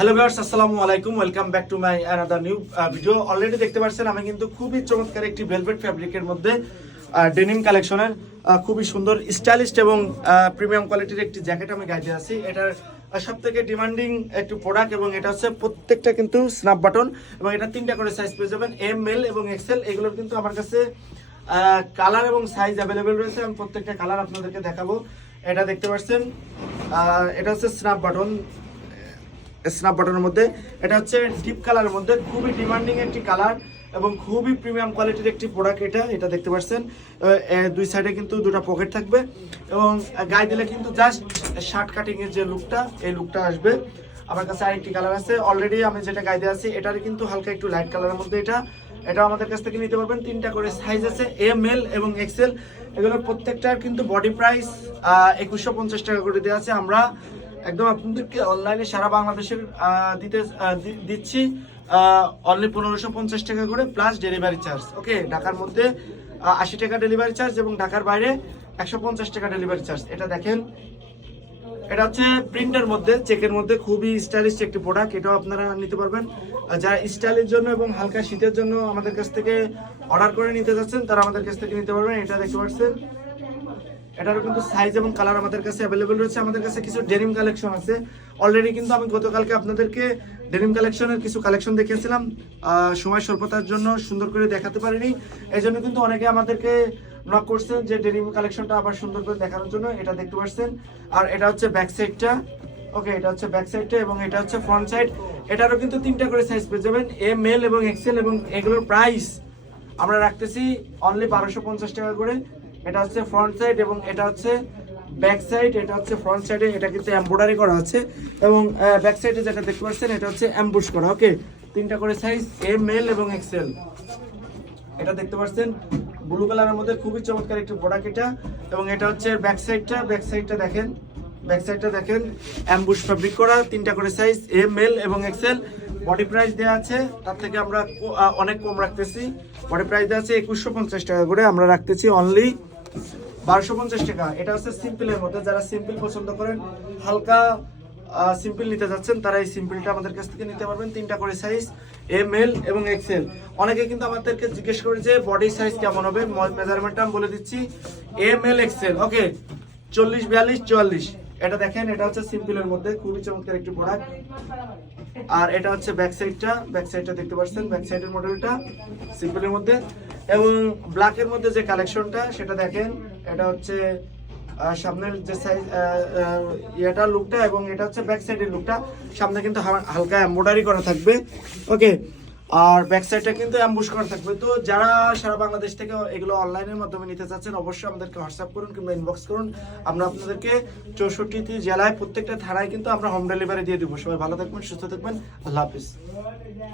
Hello viewers আসসালামু আলাইকুম welcome back to my another new video already দেখতে পাচ্ছেন, আমি কিন্তু খুবই চমৎকার একটি ভেলভেট ফ্যাব্রিকের মধ্যে ডেনিম কালেকশনের খুবই সুন্দর স্টাইলিস্ট এবং প্রিমিয়াম কোয়ালিটির একটি জ্যাকেট আমি গাইতে আছি। এটার সব থেকে ডিমান্ডিং একটি প্রোডাক্ট এবং এটা হচ্ছে প্রত্যেকটা কিন্তু স্ন্যাপ বাটন এবং এটা তিনটা করে সাইজ পেয়ে যাবেন এম এল এবং এক্সেল এগুলোর কিন্তু আমার কাছে কালার এবং সাইজ অ্যাভেলেবেল রয়েছে। আমি প্রত্যেকটা কালার আপনাদেরকে দেখাবো। এটা দেখতে পাচ্ছেন এটা হচ্ছে স্ন্যাপ বাটন স্ন্যাপ বাটনের মধ্যে। এটা হচ্ছে ডিপ কালারের মধ্যে। খুবই ডিমান্ডিং একটি কালার এবং খুবই প্রিমিয়াম কোয়ালিটির একটি প্রোডাক্ট এটা। এটা দেখতে পাচ্ছেন। দুই সাইডে কিন্তু দুটো পকেট থাকবে এবং গায়ে দিলে কিন্তু জাস্ট শার্ট কাটিংয়ের যে লুকটা এই লুকটা আসবে। আমার কাছে আরেকটি কালার আছে। অলরেডি আমি যেটা গায়ে দিয়ে আছি, এটার কিন্তু হালকা একটু লাইট কালারের মধ্যে এটা। এটা আমাদের কাছ থেকে নিতে পারবেন। তিনটা করে সাইজ আছে এম এল এবং এক্সেল এগুলোর প্রত্যেকটার কিন্তু বডি প্রাইস একুশশো পঞ্চাশ টাকা করে দেওয়া আছে। আমরা একদম আপনাদেরকে অনলাইনে সারা বাংলাদেশের দিতে দিচ্ছি অনলি পনেরোশো পঞ্চাশ টাকা করে প্লাস ডেলিভারি চার্জ ওকে ঢাকার মধ্যে আশি টাকা ডেলিভারি চার্জ এবং ঢাকার বাইরে একশো পঞ্চাশ টাকা ডেলিভারি চার্জ এটা দেখেন, এটা হচ্ছে প্রিন্টের মধ্যে, চেকের মধ্যে, খুবই স্টাইলিশ একটি প্রোডাক্ট এটাও আপনারা নিতে পারবেন। যারা স্টাইলের জন্য এবং হালকা শীতের জন্য আমাদের কাছ থেকে অর্ডার করে নিতে যাচ্ছেন, তারা আমাদের কাছ থেকে নিতে পারবেন। এটা দেখতে পাচ্ছেন এটারও কিন্তু সাইজ এবং কালার আমাদের কাছে অ্যাভেলেবেল রয়েছে। আমাদের কাছে কিছু ডেনিম কালেকশন আছে। অলরেডি কিন্তু আমি গতকালকে আপনাদেরকে ডেনিম কালেকশনের কিছু কালেকশন দেখিয়েছিলাম। সময় স্বল্পতার জন্য সুন্দর করে দেখাতে পারিনি। এই জন্য কিন্তু অনেকে আমাদেরকে নক করছেন যে ডেনিম কালেকশনটা আবার সুন্দর করে দেখানোর জন্য এটা দেখতে পাচ্ছেন আর এটা হচ্ছে ব্যাক সাইডটা ওকে এটা হচ্ছে ব্যাক সাইডটা এবং এটা হচ্ছে ফ্রন্ট সাইড এটারও কিন্তু তিনটা করে সাইজ পেয়ে যাবেন। এম এল এবং এক্সেল এবং এগুলোর প্রাইস আমরা রাখতেছি অনলি বারোশো পঞ্চাশ টাকা করে। এটা হচ্ছে ফ্রন্ট সাইড এবং এটা হচ্ছে ব্যাক সাইড এটা হচ্ছে ফ্রন্ট সাইডে এটা কিন্তু এমব্রয়ডারি করা আছে এবং ব্যাক সাইডে যেটা দেখতে পাচ্ছেন, এটা হচ্ছে অ্যাম্বুশ করা ওকে তিনটা করে সাইজ এম এল এবং এক্সেল এটা দেখতে পাচ্ছেন ব্লু কালারের মধ্যে খুবই চমৎকার একটি প্রোডাক্ট এটা এবং এটা হচ্ছে ব্যাক সাইডটা ব্যাক সাইডটা দেখেন ব্যাক সাইডটা দেখেন অ্যাম্বুশ ফেব্রিক করা, তিনটা করে সাইজ এম এল এবং এক্সেল বডি প্রাইস দেওয়া আছে, তার থেকে আমরা অনেক কম রাখতেছি। বডি প্রাইস দেওয়া আছে একুশশো পঞ্চাশ টাকা করে, আমরা রাখতেছি অনলি বারোশো পঞ্চাশ টাকা। এটা হচ্ছে সিম্পলের মধ্যে, যারা সিম্পল পছন্দ করেন, হালকা সিম্পল নিতে যাচ্ছেন তারা এই সিম্পলটা আমাদের কাছ থেকে নিতে পারবেন। তিনটা করে সাইজ এম এল এবং এক্সেল অনেকে কিন্তু আমাদেরকে জিজ্ঞেস করে যে বডি সাইজ কেমন হবে? মেজারমেন্টটা আমি বলে দিচ্ছি এম এল এক্সেল ওকে চল্লিশ, বিয়াল্লিশ, চুয়াল্লিশ। এটা দেখেন, এটা হচ্ছে সিম্পলের মধ্যে, খুবই চমৎকার একটি প্রোডাক্ট আর এটা হচ্ছে ব্যাক সাইডটা ব্যাক সাইডটা দেখতে পাচ্ছেন ব্যাক সাইডের মডেলটা সিম্পলের মধ্যে। এবং ব্ল্যাকের মধ্যে যে কালেকশনটা সেটা দেখেন, এটা হচ্ছে সামনের যে সাইজ এটা লুকটা এবং এটা হচ্ছে ব্যাক সাইডের লুকটা সামনে কিন্তু হালকা এম্ব্রয়ডারি করা থাকবে। ওকে আর ব্যাক সাইডটা কিন্তু অ্যাম্বুশ করা থাকবে। তো যারা সারা বাংলাদেশ থেকে এগুলো অনলাইনের মাধ্যমে নিতে চাচ্ছেন, অবশ্যই আমাদেরকে হোয়াটসঅ্যাপ করুন কিংবা ইনবক্স করুন। আমরা আপনাদেরকে চৌষট্টিটি জেলায় প্রত্যেকটা থানায় কিন্তু আমরা হোম ডেলিভারি দিয়ে দেবো। সবাই ভালো থাকবেন, সুস্থ থাকবেন। আল্লাহ হাফিজ।